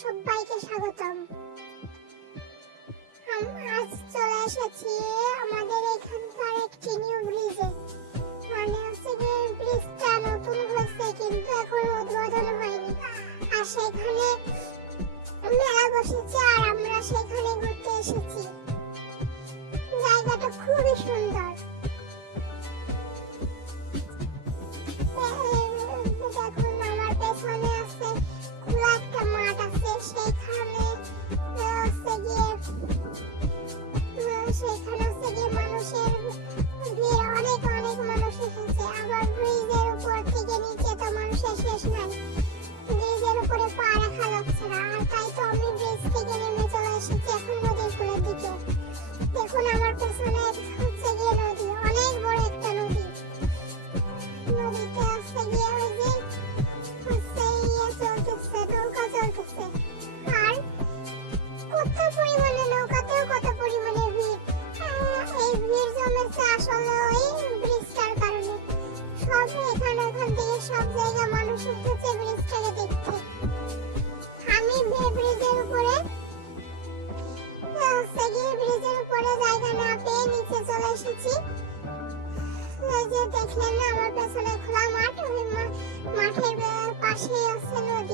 সবাইকে স্বাগতম। আজ চলে এসেছি আমাদের এখানকার একটি নিউ ব্রিজে। মানে হচ্ছে যে ব্রিজটা নতুন হয়েছে কিন্তু এখনো উদ্বোধন হয়নি। আর সেখানে মেলা বসেছে আর আমরা সেখানে ঘুরতে এসেছি। জায়গাটা খুবই সুন্দর। দেখুন আমার পেছনে আছে খোলা একটা মাঠ আছে, সেখানে মানুষের ভিড়, অনেক মানুষ এসেছে। আবার ব্রিজের উপর থেকে নিচে তো মানুষের শেষ নাই, ব্রিজের উপরে পা রাখা যাচ্ছে না। আর তাই তো আমি ব্রিজ থেকে নেমে চলে এসেছি এখন নদীর কূলের দিকে। দেখুন আমার পেছনে হচ্ছে গিয়ে নদী, অনেক বড় একটা নদী। নদীতে হচ্ছে গিয়ে ওই যে চলতেছে, নৌকা চলতেছে। আর কত পরিমাণে নৌকাতেও কত পরিমাণে ভিড়। এই ভিড় জমেছে আসলে ওই ব্রিজটার কারণে। সব ওখান থেকে সব জায়গা মানুষ উঠেছে ব্রিজটাকে দেখতে। আমি ব্রিজের উপরে জায়গা না পেয়ে নিচে চলে এসেছি। এই যে দেখলেন না আমার পেছনে খোলা মাঠ, ওই মাঠের পাশেই আছে নদী।